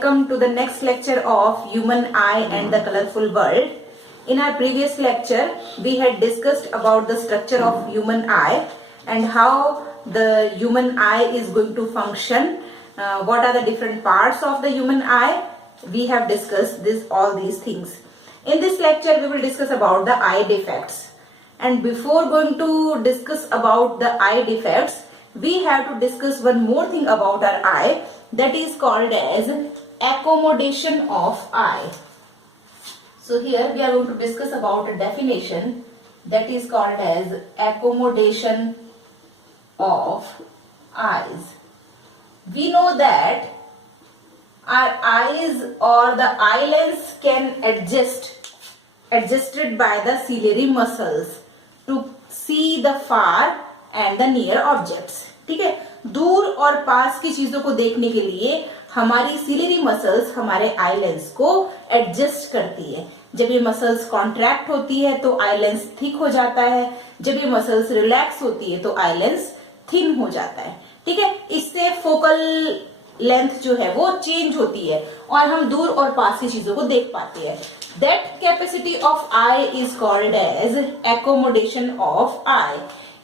welcome to the next lecture of Human Eye and the Colorful World. In our previous lecture, we had discussed about the structure of human eye and how the human eye is going to function. What are the different parts of the human eye? We have discussed all these things. In this lecture, we will discuss about the eye defects. And before going to discuss about the eye defects, we have to discuss one more thing about our eye, that is called as accommodation of eye. So here we are going to discuss about a definition that is called as accommodation of eyes. We know that our eyes or the eyelids can adjusted by the ciliary muscles to see the far and the near objects. ठीक है, दूर और पास की चीजों को देखने के लिए हमारी सिलियरी मसल्स हमारे आई लेंस को एडजस्ट करती है. जब ये मसल्स कॉन्ट्रैक्ट होती है तो आई लेंस थिक हो जाता है, जब ये मसल्स रिलैक्स होती है तो आई लेंस थिन हो जाता है. ठीक है, इससे फोकल लेंथ जो है वो चेंज होती है और हम दूर और पास की चीजों को देख पाते हैं. That capacity of eye is called as accommodation of eye.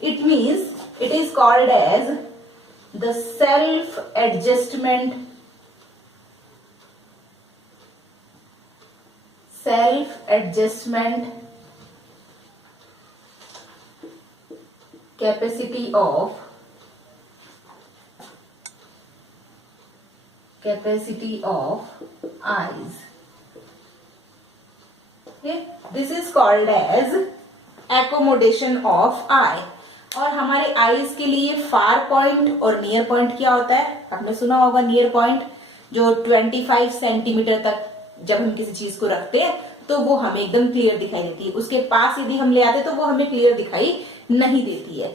It means it is called as the self-adjustment capacity of eyes. Okay, this is called as accommodation of eye. और हमारे आईज के लिए फार पॉइंट और near point क्या होता है? आपने सुना होगा नियर पॉइंट जो 25 सेंटीमीटर तक जब हम किसी चीज को रखते हैं तो वो हमें एकदम क्लियर दिखाई देती है. उसके पास यदि हम ले आते तो वो हमें क्लियर दिखाई नहीं देती है,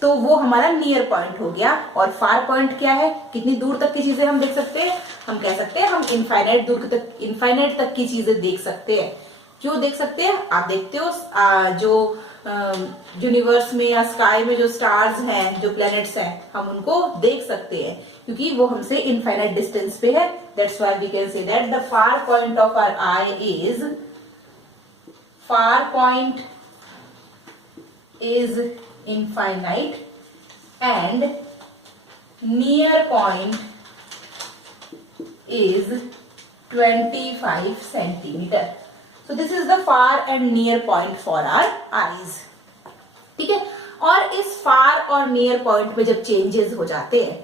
तो वो हमारा नियर पॉइंट हो गया. और फार पॉइंट क्या है? कितनी दूर तक की चीजें हम देख सकते हैं? हम कह सकते हैं हम इनफाइनाइट तक की चीजें देख सकते हैं. क्यों देख सकते हैं? आप देखते हो जो यूनिवर्स में या स्काई में जो स्टार्स हैं, जो प्लैनेट्स हैं, हम उनको देख सकते हैं क्योंकि वो हमसे इनफाइनाइट डिस्टेंस पे है. That's why we can say that the far point of our eye is infinite and near point is 25 centimetre. So this is the far and near point for our eyes. ठीक है, और इस far और near point में जब changes हो जाते हैं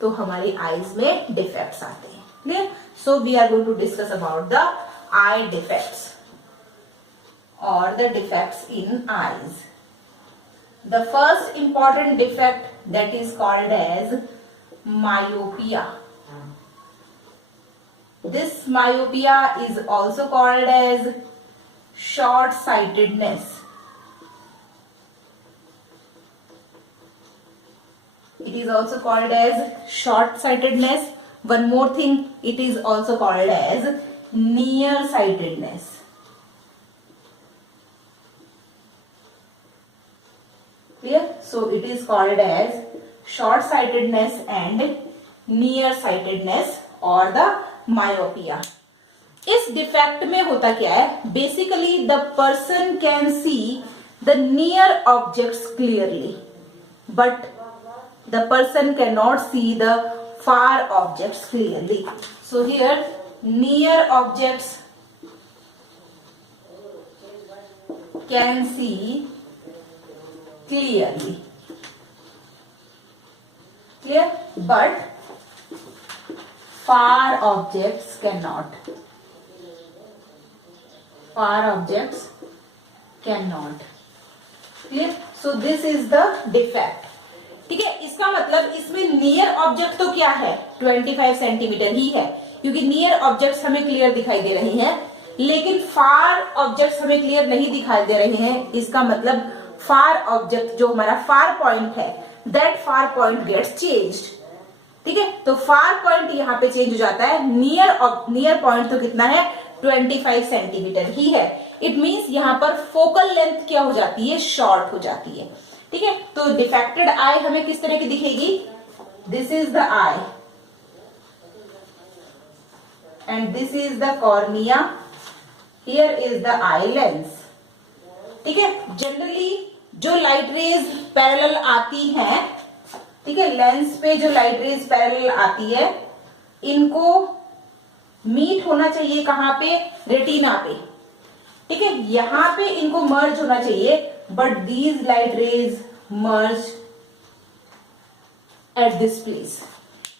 तो हमारी eyes में defects आते हैं. Clear? So we are going to discuss about the eye defects or the defects in eyes. The first important defect that is called as myopia. This myopia is also called as short-sightedness. It is also called as short-sightedness. One more thing, it is also called as near-sightedness. Clear? So it is called as short-sightedness and near-sightedness or the myopia. इस defect में होता क्या है? Basically the person can see the near objects clearly but the person can not see the far objects clearly. So here near objects can see clearly, clear, but far objects cannot. Clear? So this is the defect. ठीक है, इसका मतलब इसमें near object तो क्या है? 25 centimetre ही है क्योंकि नियर ऑब्जेक्ट्स हमें क्लियर दिखाई दे रहे हैं, लेकिन फार ऑब्जेक्ट्स हमें क्लियर नहीं दिखाई दे रहे हैं. इसका मतलब फार ऑब्जेक्ट जो हमारा फार पॉइंट है, that far point gets changed. ठीक है, तो फार पॉइंट यहाँ पे चेंज हो जाता है. नियर पॉइंट तो कितना है? 25 सेंटीमीटर ही है. इट मीन्स यहाँ पर फोकल लेंथ क्या हो जाती है? शॉर्ट हो जाती है. ठीक है, तो डिफेक्टेड आई हमें किस तरह की दिखेगी? This is the I. and this is the cornea, here is the eye lens. ठीक है, जनरली जो लाइट रेज पैरेलल आती हैं, ठीक है, लेंस पे जो लाइट रेज पैरेलल आती है, इनको मीट होना चाहिए कहां पे, रेटिना पे, ठीक है, यहां पे इनको मर्ज होना चाहिए, but these light rays merge at this place,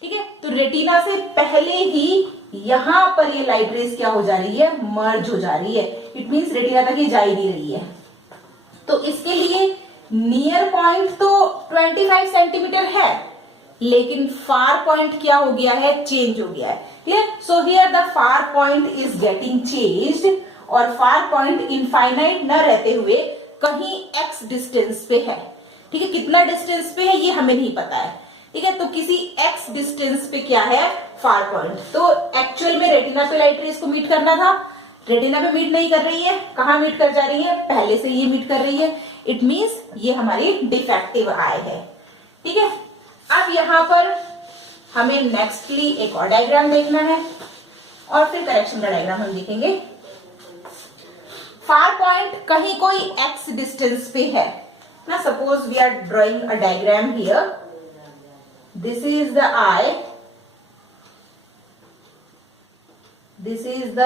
ठीक है, तो रेटिना से पहले ही यहां पर ये लाइट रेज क्या हो जा रही है, मर्ज हो जा रही है, इट मीन्स रेटिना तक ये जा ही नहीं रही है। तो इसके लिए नियर पॉइंट तो 25 सेंटीमीटर है, लेकिन फार पॉइंट क्या हो गया है, चेंज हो गया है, ठीक है। So here the far point is getting changed, और फार पॉइंट इनफाइनाइट न रहते हुए कहीं एक्स डिस्टेंस पे है, ठीक है, कितना डिस्टेंस पे है ये हमें नहीं पता है, ठीक है, तो किसी एक्स डिस्टेंस पे क्या है, फार पॉइंट। तो एक्चुअल में रेटिना पे लाइट रेज को मीट करना था, रेटिना पे मीट नहीं कर रही है, कहां मीट कर जा रही है, पहले से ये मीट कर रही है, इट मीन्स ये हमारी डिफेक्टिव आई है, ठीक है। अब यहां पर हमें नेक्स्टली एक और डायग्राम देखना है, और फिर करेक्शन का डायग्राम हम देखेंगे। फार पॉइंट कहीं कोई एक्स डिस्टेंस पे है ना, suppose we are drawing a diagram here, this is the eye, this is the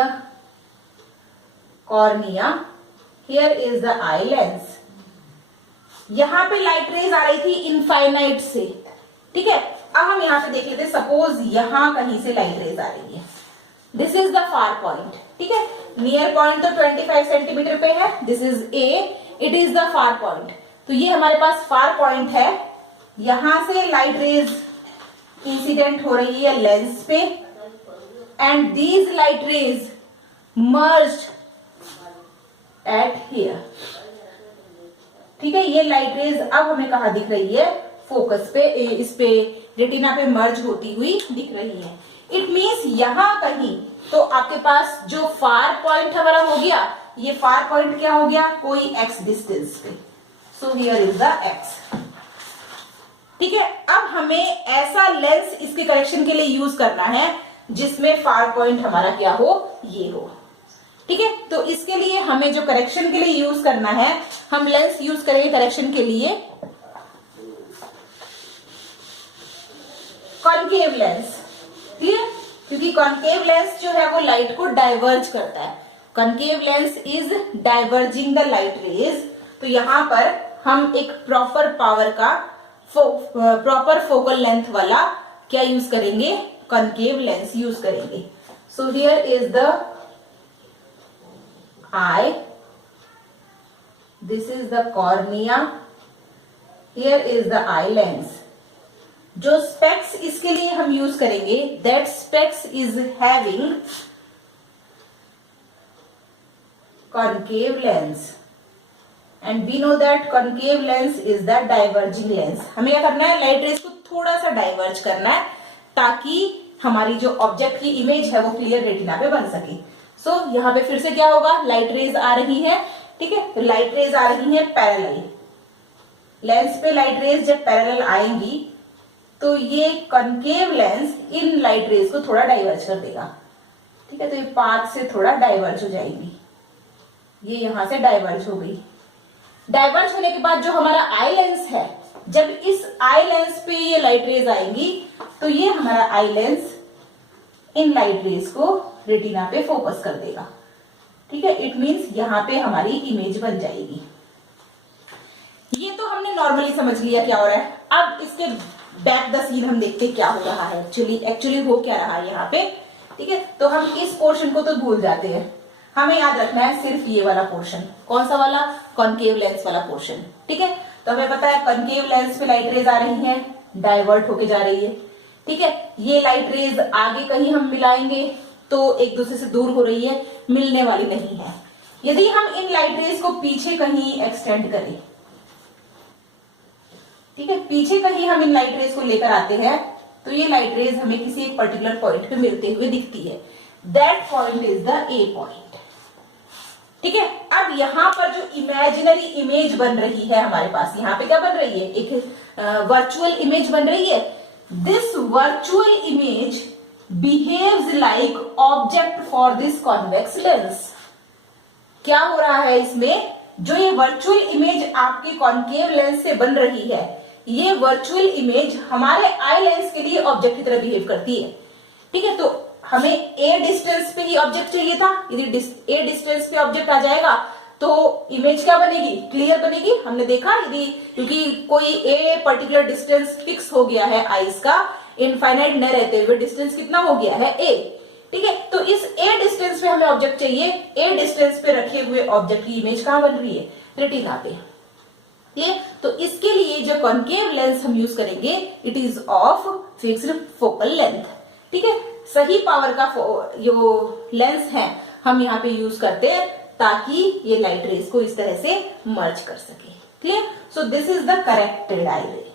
cornea, here is the eye lens। यहां पे लाइट रेज आ रही थी इनफाइनाइट से, ठीक है, अब हम यहां पे देख लेते हैं, सपोज यहां कहीं से लाइट रेज आ रही है, this is the far point, ठीक है, नियर पॉइंट तो 25 सेंटीमीटर पे है, this is a, it is the far point, तो ये हमारे पास फार पॉइंट है, यहां से लाइट रेज इंसिडेंट हो रही है लेंस पे, and these light rays merged eight here, ठीक है, ये लाइट रेज अब हमें कहा दिख रही है, फोकस पे, इस पे रेटिना पे मर्ज होती हुई दिख रही है, इट मीन्स यहां कहीं, तो आपके पास जो फार पॉइंट हमारा हो गया, ये फार पॉइंट क्या हो गया, कोई एक्स डिस्टेंस पे, सो हियर इज द एक्स, ठीक है। अब हमें ऐसा लेंस इसके करेक्शन के लिए यूज करना है जिसमें फार पॉइंट हमारा क्या हो, ये हो, ठीक है, तो इसके लिए हमें जो करेक्शन के लिए यूज करना है, हम लेंस यूज करेंगे करेक्शन के लिए कॉन्केव लेंस, ठीक है, क्योंकि कॉन्केव लेंस जो है वो लाइट को डाइवर्ज करता है, concave lens is diverging the light rays, तो यहां पर हम एक प्रॉपर पावर का प्रॉपर फोकल लेंथ वाला क्या यूज करेंगे, कॉन्केव लेंस यूज करेंगे। सो here is the I, this is the cornea, here is the eye lens. जो स्पेक्स इसके लिए हम यूज करेंगे, that specs is having concave lens, and we know that concave lens is the diverging lens। हमें क्या करना है, light rays को थोड़ा सा डाइवर्ज करना है ताकि हमारी जो ऑब्जेक्ट की इमेज है वो क्लियर रेटिना पे बन सके। सो यहाँ पे फिर से क्या होगा, लाइट रेज आ रही है, ठीक है, तो लाइट रेज आ रही है पैरेलल, लेंस पे लाइट रेज जब पैरेलल आएंगी तो ये concave lens in light rays को थोड़ा डाइवर्ज कर देगा, ठीक है, तो ये पाथ से थोड़ा डाइवर्ज हो जाएगी, ये यहां से डाइवर्ज हो गई। डाइवर्ज होने के बाद जो हमारा आई लेंस है, जब इस आई लेंस पे ये लाइट रेज आएंगी तो ये हमारा eye lens in light rays को रेटिना पे फोकस कर देगा, ठीक है, इट मींस यहां पे हमारी इमेज बन जाएगी। ये तो हमने नॉर्मली समझ लिया क्या हो रहा है। अब इसके बैक द सीन हम देखते क्या हो रहा है, एक्चुअली हो क्या रहा है यहाँ पे, ठीक है, तो हम इस पोर्शन को तो भूल जाते हैं, हमें याद रखना है सिर्फ ये वाला पोर्शन, कौन सा वाला, कॉन्केव लेंस वाला पोर्शन, ठीक है, तो हमें पता है कॉन्केव लेंस पे लाइट रेज आ रही है, डाइवर्ट होके जा रही है, ठीक है, ये लाइट रेज आगे कहीं हम मिलाएंगे तो एक दूसरे से दूर हो रही है, मिलने वाली नहीं है। यदि हम इन लाइट रेज को पीछे कहीं एक्सटेंड करें, ठीक है, पीछे कहीं हम इन लाइट रेज को लेकर आते हैं तो ये लाइट रेज हमें किसी एक पर्टिकुलर पॉइंट पे मिलते हुए दिखती है, that point is the A point, ठीक है। अब यहां पर जो इमेजिनरी इमेज बन रही है हमारे पास, यहां पे क्या बन रही है, एक वर्चुअल इमेज बन रही है। This virtual image behaves like object for this convex lens. क्या हो रहा है इसमें, जो ये वर्चुअल इमेज आपकी कॉन्केव लेंस से बन रही है, ये वर्चुअल इमेज हमारे आई लेंस के लिए ऑब्जेक्ट की तरह बिहेव करती है। ठीक है, तो हमें ए डिस्टेंस पे ही ऑब्जेक्ट चाहिए था, यदि ए डिस्टेंस पे ऑब्जेक्ट आ जाएगा तो इमेज क्या बनेगी, क्लियर बनेगी। हमने देखा यदि क्योंकि कोई ए पर्टिकुलर डिस्टेंस फिक्स हो गया है आईज का, इनफाइनाइट न रहते हुए डिस्टेंस कितना हो गया है ए। ठीक है, तो इस ए डिस्टेंस पे हमें ऑब्जेक्ट चाहिए, ए डिस्टेंस पे रखे हुए ऑब्जेक्ट की इमेज कहां बन रही है, रेटिना पे। ये तो इसके लिए जो कॉन्केव लेंस हम यूज करेंगे, it is of fixed focal length. ठीक है, सही पावर का जो लेंस है हम यहाँ पे यूज करते हैं ताकि ये लाइट रेज को इस तरह से मर्ज कर सके। Clear, so this is the corrected eye ray,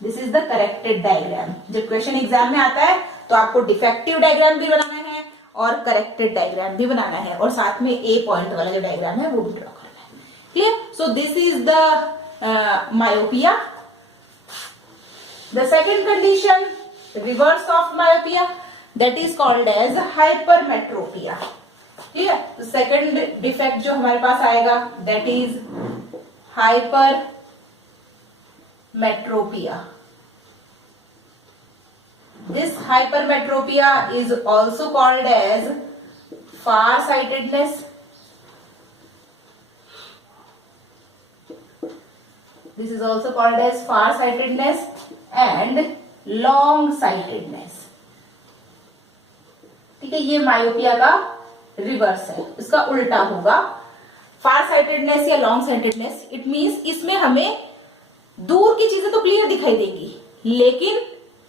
this is the corrected diagram. जब क्वेश्चन एग्जाम में आता है तो आपको डिफेक्टिव डायग्राम भी बनाना है और करेक्टेड डायग्राम भी बनाना है, और साथ में ए पॉइंट वाला जो डायग्राम है वो भी ड्रॉ करना है। Clear, so this is the myopia. The second condition, reverse of myopia, that is called as hypermetropia. ठीक है, तो सेकंड डिफेक्ट जो हमारे पास आएगा that is hypermetropia. This hypermetropia is also called as farsightedness. This is also called as farsightedness and long-sightedness. ठीक है, ये myopia का रिवर्स है, इसका उल्टा होगा। फार साइटेडनेस या लॉन्ग साइटेडनेस, इट मींस इसमें हमें दूर की चीजें तो क्लियर दिखाई देंगी लेकिन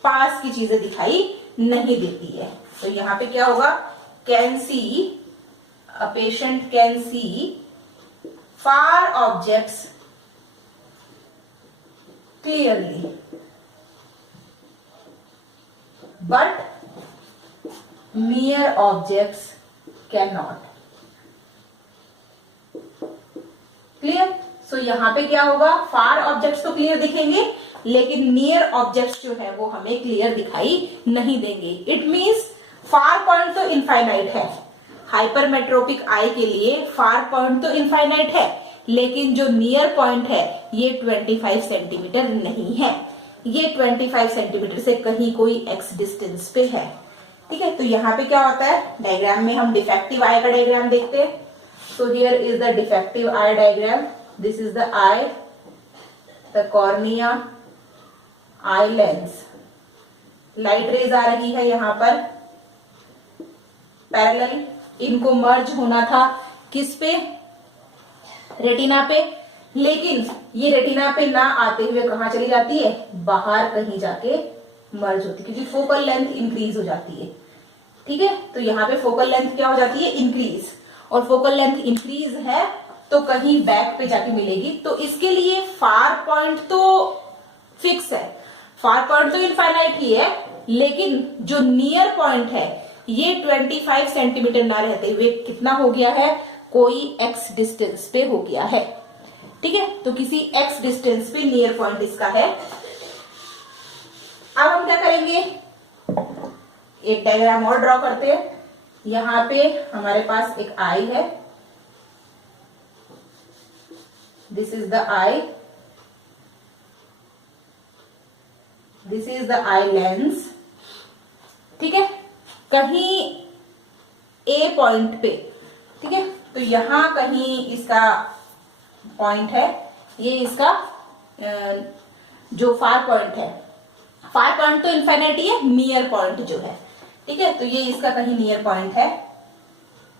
पास की चीजें दिखाई नहीं देती है। तो यहां पे क्या होगा, can see, a patient can see far objects clearly but near objects cannot. Clear, so यहां पे क्या होगा, फार ऑब्जेक्ट्स तो क्लियर दिखेंगे लेकिन नियर ऑब्जेक्ट्स जो है वो हमें क्लियर दिखाई नहीं देंगे। इट मींस फार पॉइंट तो इनफाइनाइट है, हाइपरमेट्रोपिक आई के लिए फार पॉइंट तो इनफाइनाइट है लेकिन जो नियर पॉइंट है ये 25 सेंटीमीटर नहीं है, ये 25 सेंटीमीटर से कहीं कोई एक्स डिस्टेंस पे है। ठीक है, तो यहाँ पे क्या होता है, डायग्राम में हम डिफेक्टिव आई का डायग्राम देखते हैं। So here is the defective eye diagram, this is the eye, the cornea, eye lens, light rays आ रही है यहाँ पर पैरेलल, इनको मर्ज होना था किस पे, रेटिना पे, लेकिन ये रेटिना पे ना आते हुए कहां चली जाती है, बाहर कहीं जाके मर्ज होती है क्योंकि फोकल लेंथ इंक्रीज हो जाती है। ठीक है, तो यहाँ पे फोकल लेंथ क्या हो जाती है, इंक्रीज, और फोकल लेंथ इंक्रीज है तो कहीं बैक पे जाके मिलेगी। तो इसके लिए फार पॉइंट तो फिक्स है, फार पॉइंट तो इनफाइनाइट ही है लेकिन जो नियर पॉइंट है ये 25 सेंटीमीटर ना रहते हुए कितना हो गया है, कोई एक्स डिस्टेंस पे हो गया है। ठीक है, तो किसी एक्स डिस्टेंस पे नियर पॉइंट इसका है। अब हम क्या करेंगे, एक डायग्राम और ड्रॉ करते हैं। यहां पे हमारे पास एक आई है, this is the I, this is the eye lens. ठीक है, कहीं ए पॉइंट पे, ठीक है, तो यहां कहीं इसका पॉइंट है, ये इसका जो फार पॉइंट है, फार पॉइंट तो इनफाइनाइटी है, नियर पॉइंट जो है, ठीक है, तो ये इसका कहीं नियर पॉइंट है,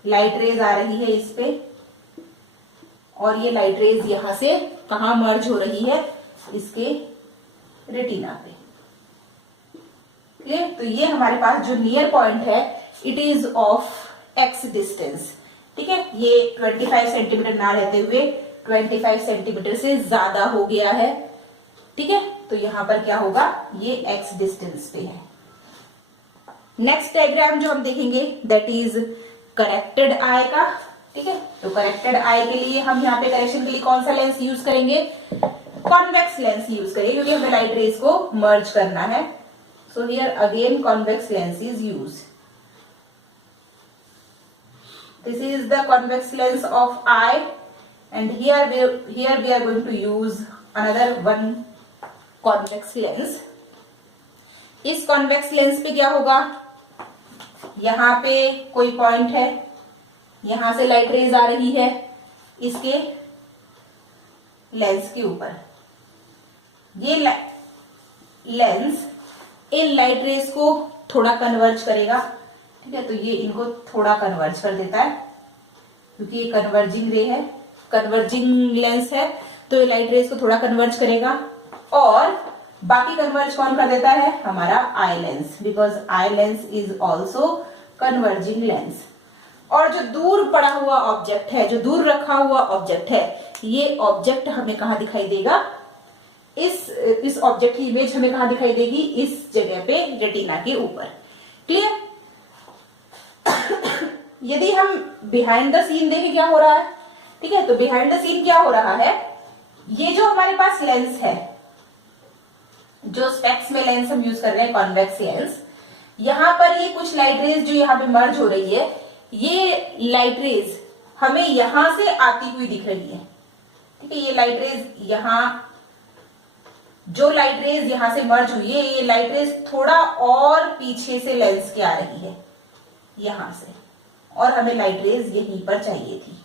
लाइट रेज आ रही है इस पे और ये लाइट रेज यहां से कहां मर्ज हो रही है, इसके रेटिना पे। क्लियर, तो ये हमारे पास जो नियर पॉइंट है it is of x distance. ठीक है, ये 25 सेंटीमीटर ना रहते हुए 25 सेंटीमीटर से ज्यादा हो गया है। ठीक है, तो यहां पर क्या होगा, ये एक्स डिस्टेंस पे है। नेक्स्ट डायग्राम जो हम देखेंगे दैट इज करेक्टेड आई का। ठीक है, तो करेक्टेड आई के लिए हम यहाँ पे करेक्शन के लिए कौन सा लेंस यूज करेंगे, कॉन्वेक्स लेंस यूज करेंगे क्योंकि हमें लाइट रेज को मर्ज करना है। So here again convex lens is used. This is the convex lens of eye, and here we are going to use another one convex lens. इस convex lens पे क्या होगा, यहाँ पे कोई पॉइंट है, यहां से लाइट रेज आ रही है इसके लेंस के ऊपर. ये लेंस इन लाइट रेज को थोड़ा कन्वर्ज करेगा. ठीक है, तो ये इनको थोड़ा कन्वर्ज कर देता है क्योंकि ये कन्वर्जिंग रे है, कन्वर्जिंग लेंस है, तो ये लाइट रेज को थोड़ा कन्वर्ज करेगा. और बाकी कन्वर्ज कौन कर देता है, हमारा eye lens, because I lens is also converging lens. और जो दूर पड़ा हुआ ऑब्जेक्ट है, जो दूर रखा हुआ ऑब्जेक्ट है, ये ऑब्जेक्ट हमें कहां दिखाई देगा, इस ऑब्जेक्ट की इमेज हमें कहां दिखाई देगी, इस जगह पे रेटिना के ऊपर. क्लियर. यदि हम बिहाइंड द सीन देखें क्या हो रहा है. ठीक है, तो बिहाइंड द सीन क्या हो रहा है, ये जो हमारे पास लेंस है, जो स्पेक्स में लेंस हम यूज कर रहे हैं कॉन्वेक्स लेंस, यहां पर ये कुछ लाइट रेज जो यहाँ पे मर्ज हो रही है, ये लाइट रेज हमें यहां से आती हुई दिख रही है. ठीक है, ये लाइट रेज यहां, जो लाइट रेज यहां से मर्ज हुई है, ये लाइट रेज थोड़ा और पीछे से लेंस के आ रही है यहां से, और हमें लाइट रेज यहीं पर चाहिए थी.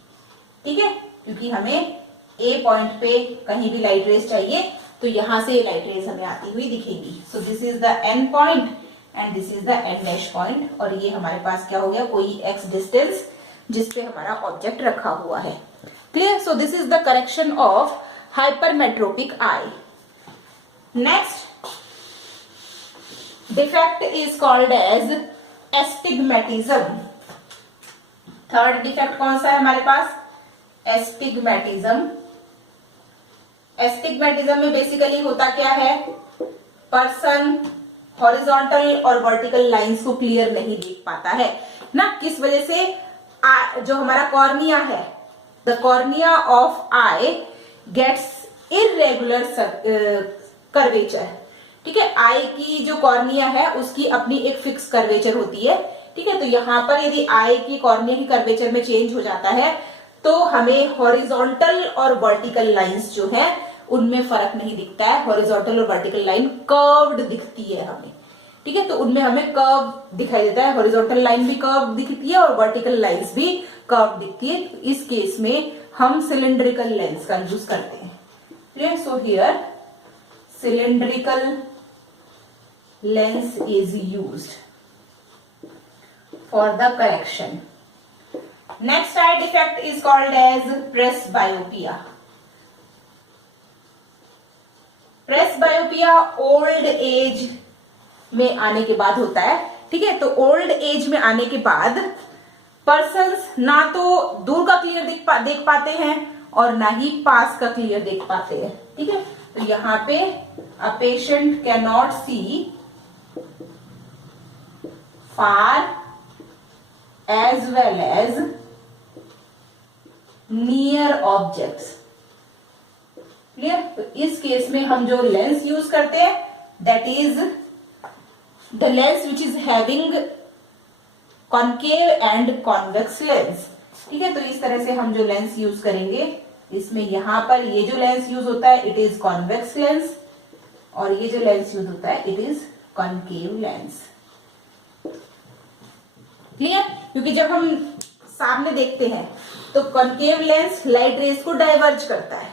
ठीक है, क्योंकि हमें ए पॉइंट पे कहीं भी लाइट रेज चाहिए, तो यहां से लाइट रेज हमें आती हुई दिखेगी. So this is the N point and this is the N dash point. और ये हमारे पास क्या हो गया, कोई एक्स डिस्टेंस जिसपे हमारा ऑब्जेक्ट रखा हुआ है. Clear. So this is the correction of hypermetropic eye. Next defect is called as astigmatism. Third defect कौन सा है हमारे पास, एस्टिग्मेटिज्म. एस्टिग्मेटिज्म में बेसिकली होता क्या है, पर्सन हॉरिजॉन्टल और वर्टिकल लाइंस को क्लियर नहीं देख पाता है ना. किस वजह से, जो हमारा कॉर्निया है, the cornea of eye gets irregular curvature. ठीक है, आई की जो कॉर्निया है उसकी अपनी एक फिक्स कर्वेचर होती है. ठीक है, तो यहां पर यदि आई की कॉर्निया की कर्वेचर में चेंज हो जाता है तो हमें हॉरिजॉन्टल और वर्टिकल लाइंस जो है उनमें फर्क नहीं दिखता है. हॉरिजॉन्टल और वर्टिकल लाइन कर्व्ड दिखती है हमें. ठीक है, तो उनमें हमें कर्व दिखाई देता है. हॉरिजॉन्टल लाइन भी कर्व दिखती है और वर्टिकल लाइंस भी कर्व दिखती है. तो इस केस में हम सिलिंड्रिकल लेंस का यूज करते हैं. Clear. So here cylindrical lens is used for the correction. Next eye defect is called as presbyopia. Presbyopia old age में आने के बाद होता है. ठीक है, तो ओल्ड एज में आने के बाद पर्सन्स ना तो दूर का क्लियर देख पाते हैं और ना ही पास का क्लियर देख पाते हैं. ठीक है, तो यहाँ पे a patient cannot see far as well as near objects. Clear. तो इस केस में हम जो लेंस यूज करते हैं that is the lens which is having concave and convex lens. ठीक है, तो इस तरह से हम जो लेंस यूज करेंगे, इसमें यहां पर ये जो लेंस यूज होता है इट इज कॉन्वेक्स लेंस, और ये जो लेंस यूज होता है it is concave lens. Clear. क्योंकि जब हम सामने देखते हैं तो कॉन्केव लेंस लाइट रेज को डाइवर्ज करता है.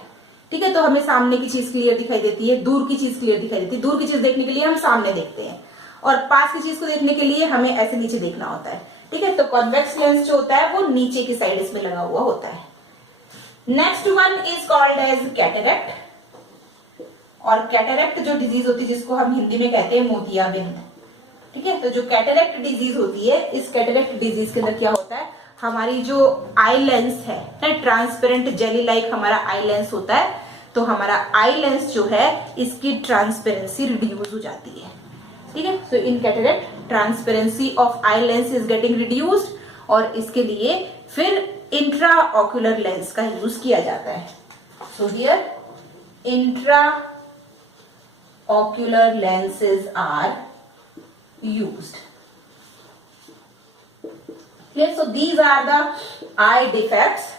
ठीक है, तो हमें सामने की चीज क्लियर दिखाई देती है, दूर की चीज क्लियर दिखाई देती है. दूर की चीज देखने के लिए हम सामने देखते हैं और पास की चीज को देखने के लिए हमें ऐसे नीचे देखना होता है. ठीक है, तो कॉन्वेक्स लेंस जो होता है वो नीचे की साइड इसमें लगा हुआ होता है. Next one is called as cataract. और कैटरेक्ट जो डिजीज होती है जिसको हम हिंदी में कहते हैं मोतियाबिंद. ठीक है, तो जो कैटरेक्ट डिजीज होती है, इस कैटरेक्ट डिजीज के अंदर क्या होता है, हमारी जो आई लेंस है, ट्रांसपेरेंट जेली लाइक हमारा आई लेंस होता है, तो हमारा आई लेंस जो है इसकी ट्रांसपेरेंसी रिड्यूस हो जाती है. ठीक है, so in cataract transparency of eye lens is getting reduced, और इसके लिए फिर इंट्रा ऑक्यूलर लेंस का यूज किया जाता है. So here intra ocular lenses are used. Clear? So these are the eye defects.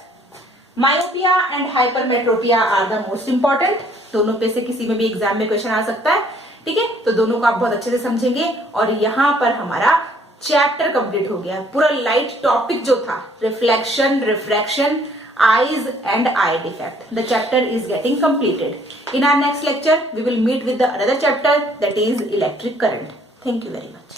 Myopia and hypermetropia are the most important. दोनों पे से किसी में भी एग्जाम में क्वेश्चन आ सकता है, ठीक है? तो दोनों को आप बहुत अच्छे से समझेंगे और यहाँ पर हमारा चैप्टर कंप्लीट हो गया. पूरा लाइट टॉपिक जो था, reflection, refraction, eyes and eye defect, the chapter is getting completed. In our next lecture we will meet with the another chapter, that is electric current. Thank you very much.